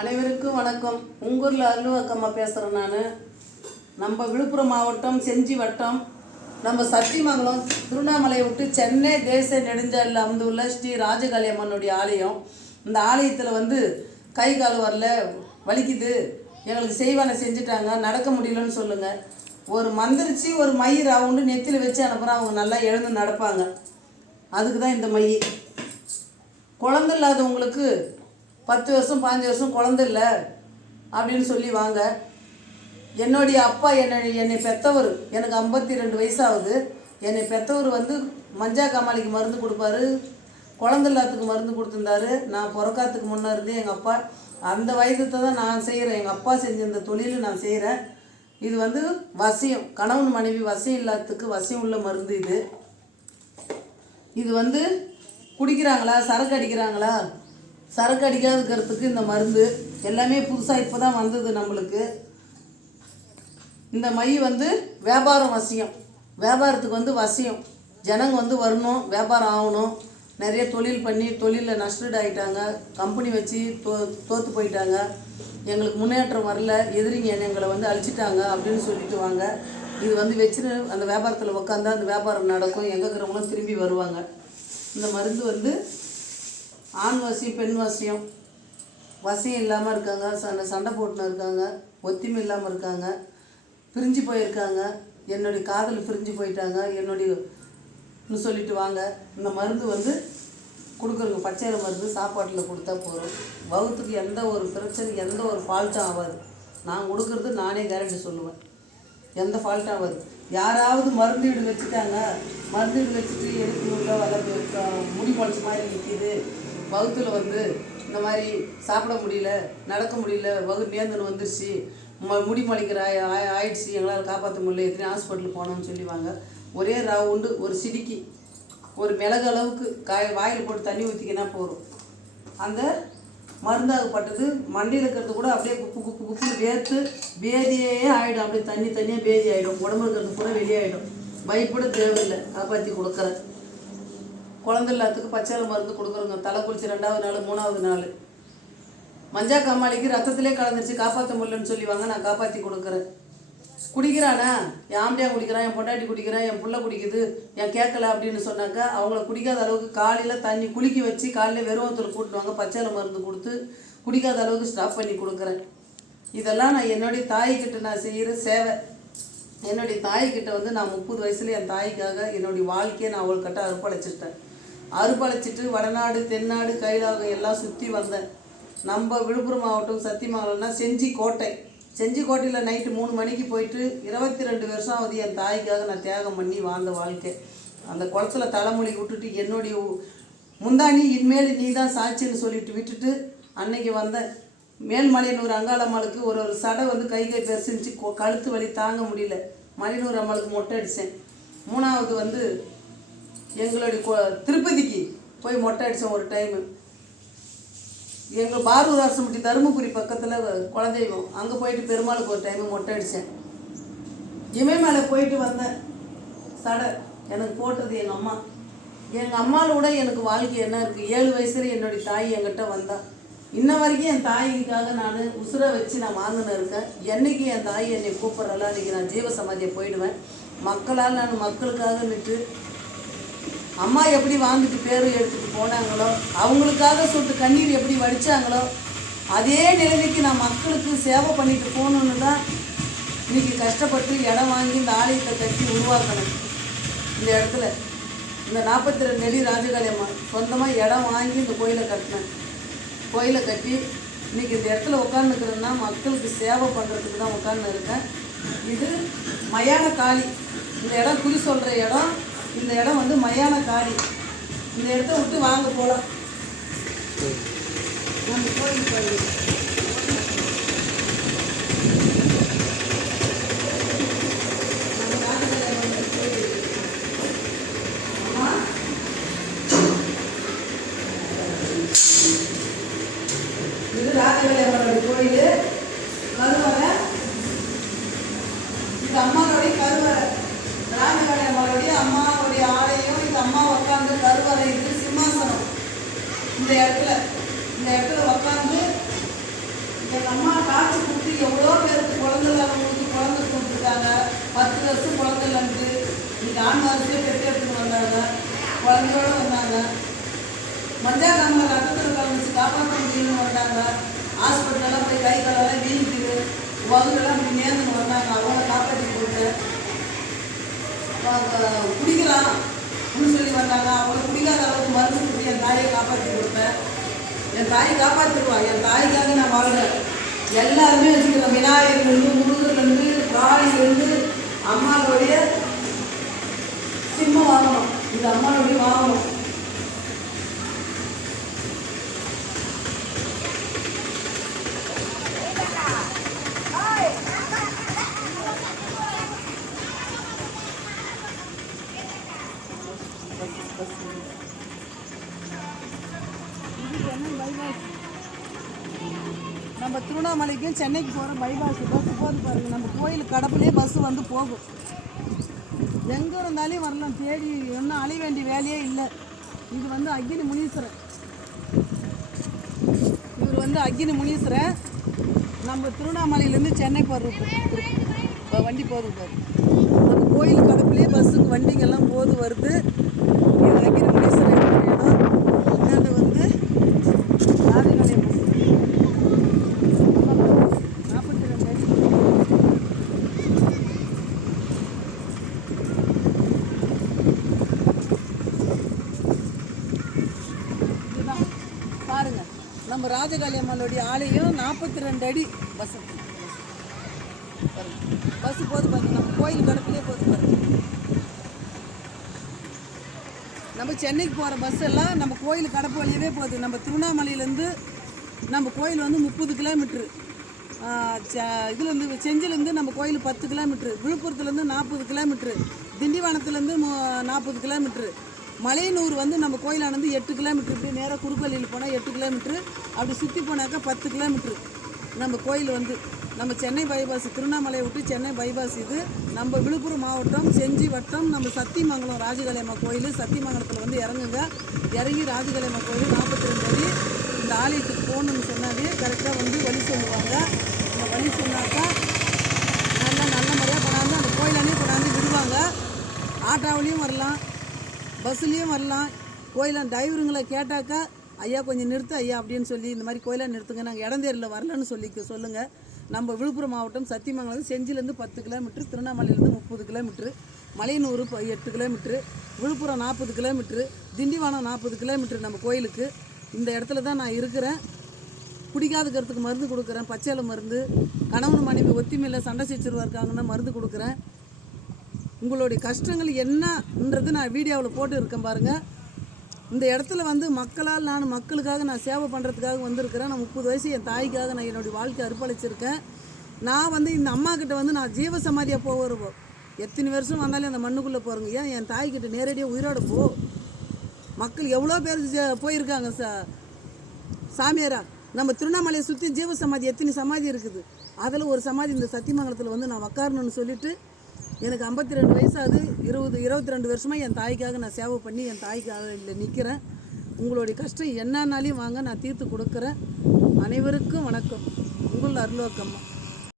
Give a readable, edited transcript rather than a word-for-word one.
அனைவருக்கும் வணக்கம். உங்கூரில் அருள்வாக்கம்மா பேசுகிறேன். நம்ம விழுப்புரம் மாவட்டம் செஞ்சி வட்டம் நம்ம சத்தியமங்கலம் திருவண்ணாமலையை விட்டு சென்னை தேசிய நெடுஞ்சாலையில் அமைந்துள்ள ஸ்ரீ ராஜகாளியம்மனுடைய ஆலயம். இந்த ஆலயத்தில் கை கால் வரல, வலிக்குது, எங்களுக்கு செய்வானை செஞ்சுட்டாங்க, நடக்க முடியலன்னு சொல்லுங்கள். ஒரு மந்திரிச்சு ஒரு மை ரவுண்டு நெத்தியில் வச்சு அனுப்புகிறோம், அவங்க நல்லா எழுந்து நடப்பாங்க. அதுக்கு தான் இந்த மை. குழந்தை இல்லாதவங்களுக்கு 10 வருஷம் 15 வருஷம் குழந்தை இல்லை அப்படின்னு சொல்லி வாங்க. என்னுடைய அப்பா என்னை பெற்றவர், எனக்கு 52 வயசாகுது. என்னை பெற்றவர் மஞ்சா காமாலிக்கு மருந்து கொடுப்பாரு, குழந்தை இல்லாததுக்கு மருந்து கொடுத்துருந்தாரு. நான் பிறக்காத்துக்கு முன்னே இருந்து எங்கள் அப்பா அந்த வயதத்தை தான் நான் செய்கிறேன். எங்கள் அப்பா செஞ்ச இந்த தொழில் நான் செய்கிறேன். இது வசியம், கணவன் மனைவி வசியம் இல்லாததுக்கு வசியம் உள்ள மருந்து. இது குடிக்கிறாங்களா, சரக்கு அடிக்கிறாங்களா, சரக்கு அடிக்காதுக்கிறதுக்கு இந்த மருந்து எல்லாமே புதுசாக இப்போ தான் வந்தது நம்மளுக்கு. இந்த மை வியாபாரம் வசியம், வியாபாரத்துக்கு வசியம். ஜனங்க வரணும், வியாபாரம் ஆகணும். நிறைய தொழில் பண்ணி தொழிலில் நஷ்டீடு ஆகிட்டாங்க, கம்பெனி வச்சு தோற்று போயிட்டாங்க, எங்களுக்கு முன்னேற்றம் வரல, எதிரிங்க எங்களை அழிச்சிட்டாங்க அப்படின்னு சொல்லிட்டு வாங்க. இது வச்சுன்னு அந்த வியாபாரத்தில் உட்காந்தா அந்த வியாபாரம் நடக்கும், எங்கே இருக்கிறவங்களும் திரும்பி வருவாங்க. இந்த மருந்து ஆண் வசியம், பெண் வசியம், வசியம் இல்லாமல் இருக்காங்க, சண்டை போட்டுன்னு இருக்காங்க, ஒத்துமை இல்லாமல் இருக்காங்க, பிரிஞ்சு போயிருக்காங்க, என்னுடைய காதல் பிரிஞ்சு போயிட்டாங்க என்னுடையன்னு சொல்லிட்டு வாங்க. இந்த மருந்து கொடுக்குறங்க, பச்சையில மருந்து சாப்பாட்டில் கொடுத்தா போகிறோம். வகுத்துக்கு எந்த ஒரு பிரச்சனை, எந்த ஒரு ஃபால்ட்டும் ஆகாது. நான் கொடுக்குறது நானே கேரண்டி சொல்லுவேன், எந்த ஃபால்ட்டும் ஆகாது. யாராவது மருந்து வீடு வச்சுட்டாங்க, மருந்து வீடு வச்சுட்டு எடுக்கணுள்ள வளர்ந்து முடி முளைச்ச மாதிரி நிற்கிது, வகுத்தில் இந்த மாதிரி சாப்பிட முடியல, நடக்க முடியல, நேர்ந்துன்னு வந்துருச்சு, முடி முளைக்கிற ஆயிடுச்சு, எங்களால் காப்பாற்ற முடியல, எத்தனை ஹாஸ்பிட்டலுக்கு போனோம்னு சொல்லிவாங்க. ஒரே ரவுண்டு ஒரு சிடிக்கி ஒரு மிளகு அளவுக்கு வாயில் போட்டு தண்ணி ஊற்றிக்கினா போகிறோம். அந்த மருந்தாகப்பட்டது மண்டியில் இருக்கிறது கூட அப்படியே குப்பு குப்பு குப்புன்னு வேர்த்து பேதியே ஆகிடும். அப்படியே தண்ணியாக பேதி ஆகிடும், உடம்பு இருக்கிறது கூட வெளியாகிடும். பயப்பட தேவையில்லை. காப்பாற்றி கொடுக்குறேன். குழந்தை இல்லாததுக்கு பச்சையில மருந்து கொடுக்குறோங்க. தலை குளிச்சு 2வது நாள் 3வது நாள். மஞ்சா காமாலிக்கு ரத்தத்திலே கலந்துருச்சு, காப்பாற்ற முடியலன்னு சொல்லிவாங்க, நான் காப்பாற்றி கொடுக்குறேன். குடிக்கிறானா, என் ஆம்படியா குடிக்கிறான், என் பொண்டாட்டி குடிக்கிறான், என் புள்ள குடிக்குது, என் கேட்கல அப்படின்னு சொன்னாக்கா அவங்கள குடிக்காத அளவுக்கு காலையில் தண்ணி குளிக்க வச்சு காலையில் வெறுவத்தில் கூட்டுவாங்க, பச்சையில மருந்து கொடுத்து குடிக்காத அளவுக்கு ஸ்டாப் பண்ணி கொடுக்குறேன். இதெல்லாம் நான் என்னுடைய தாய்கிட்ட நான் செய்கிற சேவை. என்னுடைய தாய்கிட்ட நான் 30 வயசுல என் தாய்க்காக என்னுடைய வாழ்க்கையை நான் அவள்கிட்ட அர்ப்பணிச்சிட்டேன். அர்ப்பணிச்சிட்டு வடநாடு தென்னாடு கைலாகம் எல்லாம் சுற்றி வந்தேன். நம்ம விழுப்புரம் மாவட்டம் சத்தியமங்கலம்னா செஞ்சி கோட்டையில் நைட்டு 3 மணிக்கு போயிட்டு 22 வருஷம் ஆகுது என் தாய்க்காக நான் தியாகம் பண்ணி வாழ்ந்த வாழ்க்கை. அந்த குளத்துல தலைமொழி விட்டுட்டு என்னுடைய முந்தாணி இனிமேல் நீ தான் சாட்சின்னு சொல்லிட்டு விட்டுட்டு அன்னைக்கு வந்தேன். மேல்மலையனூர் அங்காளம்மாளுக்கு ஒரு சடை கை பெருசுச்சு, கழுத்து வலி தாங்க முடியல, மலையனூர் அம்மாளுக்கு மொட்டை அடித்தேன். 3வது எங்களுடைய திருப்பதிக்கு போய் மொட்டை அடித்தேன் ஒரு டைமு. எங்கள் பாரூர் அரசம்பட்டி தருமபுரி பக்கத்தில் குலதெய்வம், அங்கே போயிட்டு பெருமாளுக்கு ஒரு டைமு மொட்டை அடித்தேன். இமயமலை போயிட்டு வந்தேன். சடை எனக்கு போட்டது எங்கள் அம்மா. எங்கள் அம்மாவில் கூட எனக்கு வாழ்க்கை என்ன இருக்குது. 7 வயசுல என்னுடைய தாய் என்கிட்ட வந்தாள். இன்ன வரைக்கும் என் தாய்க்காக நான் உசுரை வச்சு நான் வாங்கின்னு இருக்கேன். என்றைக்கு என் தாய் என்னை கூப்பிட்றலாம், அன்றைக்கி நான் ஜீவசமாதியை போயிடுவேன். மக்களால் நான் மக்களுக்காக விட்டு அம்மா எப்படி வாழ்ந்துட்டு பேர் எடுத்துகிட்டு போனாங்களோ, அவங்களுக்காக சொல்லிட்டு கண்ணீர் எப்படி வடித்தாங்களோ, அதே நிலைமைக்கு நான் மக்களுக்கு சேவை பண்ணிட்டு போகணுன்னு தான் இன்றைக்கி கஷ்டப்பட்டு இடம் வாங்கி இந்த ஆலயத்தை கட்டி உருவாக்கணும். இந்த இடத்துல இந்த 42 அடி ராஜகாளியம்மா சொந்தமாக இடம் வாங்கி இந்த கோயிலை கட்டினேன். கோயிலை கட்டி இன்றைக்கி இந்த இடத்துல உட்காந்துக்கிறேன்னா மக்களுக்கு சேவை பண்ணுறதுக்கு தான் உட்காந்து இருக்கேன். இது மயான காளி. இந்த இடம் குறி சொல்கிற இடம். இந்த இடம் மயான காளி. இந்த இடத்த விட்டு வாங்க போகலாம். நம்ம கோயில் கோயில் இது ராஜகாளியம்மனுடைய கோயில். கருவறை இது அம்மாவுடைய கருவறை. ராஜகாளியம்மனுடைய அம்மாவுடைய ஆலயம். இது அம்மா உட்காந்து கருவறை. இது சிம்மாசனம். இந்த இடத்துல உட்காந்து வருஷம் குழந்தைலன்ட்டு இன்னைக்கு ஆண் வாரிசே பெற்று எடுத்துட்டு வந்தாங்க, குழந்தையோட வந்தாங்க. மஞ்சா காமில் ரத்தத்தில் கலந்துச்சு காப்பாற்ற முடியும்னு வந்தாங்க. ஹாஸ்பிட்டலெல்லாம் போய் கை காலெல்லாம் வீங்கிட்டு வகுடெல்லாம் அப்படி நேர்ந்துன்னு வந்தாங்க. அவங்கள காப்பாற்றி கொடுத்தேன். குடிக்கிறான் அப்படின்னு சொல்லி வந்தாங்க. அவங்கள குடிக்காத அளவுக்கு மருந்து கொடுத்து என் தாயை காப்பாற்றி கொடுத்தேன். என் தாயை காப்பாற்றிடுவான். என் தாய்க்காக நான் வாழ்கிறேன். எல்லாருமே வச்சுக்கிறோம். விநாயகர்லேருந்து முருகர்லேருந்து காளிலேருந்து அம்மாவுடைய சிம்மம் வாங்கணும். இந்த அம்மாவுடைய வாங்கணும். நம்ம திருவண்ணாமலைக்கும் சென்னைக்கு போகிற பைபாஸ் பஸ்ஸு போது பாருங்கள். நம்ம கோயில் கடப்புலேயே பஸ்ஸு வந்து போகும். எங்கே இருந்தாலும் வரலாம். தேடி ஒன்றும் அலைய வேண்டிய வேலையே இல்லை. இது வந்து அக்னி முனீஸ்வரன். இவர் வந்து அக்னி முனீஸ்வரன். நம்ம திருவண்ணாமலையிலேருந்து சென்னை போடுற வண்டி போகுது பாரு. நம்ம கோயில் கடப்புலேயே பஸ்ஸுக்கு வண்டிங்கெல்லாம் போது வருது. இது அக்னி முனீஸ்வரன் இடம். இந்தாண்ட வந்து ராஜகலை பஸ் 42 அடி. இதுதான் பாருங்க, நம்ம ராஜகாளி அம்மனுடைய ஆலயம் 42 அடி பஸ் பஸ்ஸு போது பாருங்க. நம்ம கோயில் கடப்புலேயே போது பாருங்க. நம்ம சென்னைக்கு போகிற பஸ் எல்லாம் நம்ம கோயில் கடப்பு வழியவே போகுது. நம்ம திருவண்ணாமலையிலேருந்து நம்ம கோயில் வந்து 30 கிலோமீட்ரு, இதுலேருந்து செஞ்சிலேருந்து நம்ம கோயில் 10 கிலோமீட்ரு, விழுப்புரத்துலேருந்து 40 கிலோமீட்ரு, திண்டிவனத்துலேருந்து 40 கிலோமீட்ரு, மலையனூர் வந்து நம்ம கோயிலானது 8 கிலோமீட்ரு. இப்படி நேராக குறுக்கல்லியில் போனால் 8 கிலோமீட்ரு, அப்படி சுற்றி போனாக்கா 10 கிலோமீட்ரு. நம்ம கோயில் வந்து நம்ம சென்னை பைபாஸ், திருவண்ணாமலையை விட்டு சென்னை பைபாஸ். இது நம்ம விழுப்புரம் மாவட்டம் செஞ்சி வட்டம். நம்ம சத்தியமங்கலம் ராஜகாளி அம்மா கோயில். சத்தியமங்கலத்தில் வந்து இறங்குங்க. இறங்கி ராஜகாளி அம்மா கோயில் 42 அடி. இந்த ஆலயத்துக்கு போகணுன்னு சொன்னாலே கரெக்டாக வந்து வழி சொல்லுவாங்க. இந்த வழி சொன்னாக்கா நல்ல முறையாக கொண்டாந்து அந்த கோயிலானே கொண்டாந்து விடுவாங்க. ஆட்டோவிலையும் வரலாம், பஸ்ஸுலேயும் வரலாம். கோயிலில் டிரைவருங்களை கேட்டாக்கா ஐயா கொஞ்சம் நிறுத்து ஐயா அப்படின்னு சொல்லி இந்த மாதிரி கோயிலாக நிறுத்துங்க, நாங்கள் இடந்தேரில் வரலன்னு சொல்லுங்கள். நம்ம விழுப்புரம் மாவட்டம் சத்தியமங்கலம் செஞ்சிலேருந்து 10 கிலோமீட்ரு, திருவண்ணாமலையிலேருந்து 30 kilometre, Malayanur 8 kilometre, Villupuram 40 kilometre, Tindivanam 40 kilometre நம்ம கோயிலுக்கு. இந்த இடத்துல தான் நான் இருக்கிறேன். குடிக்காதுக்கிறதுக்கு மருந்து கொடுக்குறேன், பச்சையில மருந்து. கணவன் மனைவி ஒத்திமையில் சண்டை சச்சரவாக இருக்காங்கன்னா மருந்து கொடுக்குறேன். உங்களுடைய கஷ்டங்கள் என்னன்றது நான் வீடியோவில் போட்டு இருக்கேன் பாருங்கள். இந்த இடத்துல வந்து மக்களுக்காக நான் சேவை பண்ணுறதுக்காக வந்திருக்கிறேன். நான் 30 வயசு என் தாய்க்காக நான் என்னுடைய வாழ்க்கை அர்ப்பணிச்சிருக்கேன். நான் வந்து இந்த அம்மா கிட்ட வந்து நான் ஜீவ சமாதியாக போகிறோம். எத்தனை வருஷம் வந்தாலும் அந்த மண்ணுக்குள்ளே போகிறோங்க. ஏன் என் தாய்கிட்ட நேரடியாக உயிரோட போ. மக்கள் எவ்வளோ பேர் போயிருக்காங்க சாமியாரா. நம்ம திருவண்ணாமலையை சுற்றி ஜீவ சமாதி எத்தனை சமாதி இருக்குது. அதில் ஒரு சமாதி இந்த சத்தியமங்கலத்தில் வந்து நான் உக்காரணும்னு சொல்லிவிட்டு எனக்கு 52 வயசாகுது. 22 வருஷமாக என் தாய்க்காக நான் சேவை பண்ணி என் தாய்க்காக இல்லை நிற்கிறேன். உங்களுடைய கஷ்டம் என்னன்னாலையும் வாங்க, நான் தீர்த்து கொடுக்குறேன். அனைவருக்கும் வணக்கம். உங்கள் அருள்வாக்கம்மா.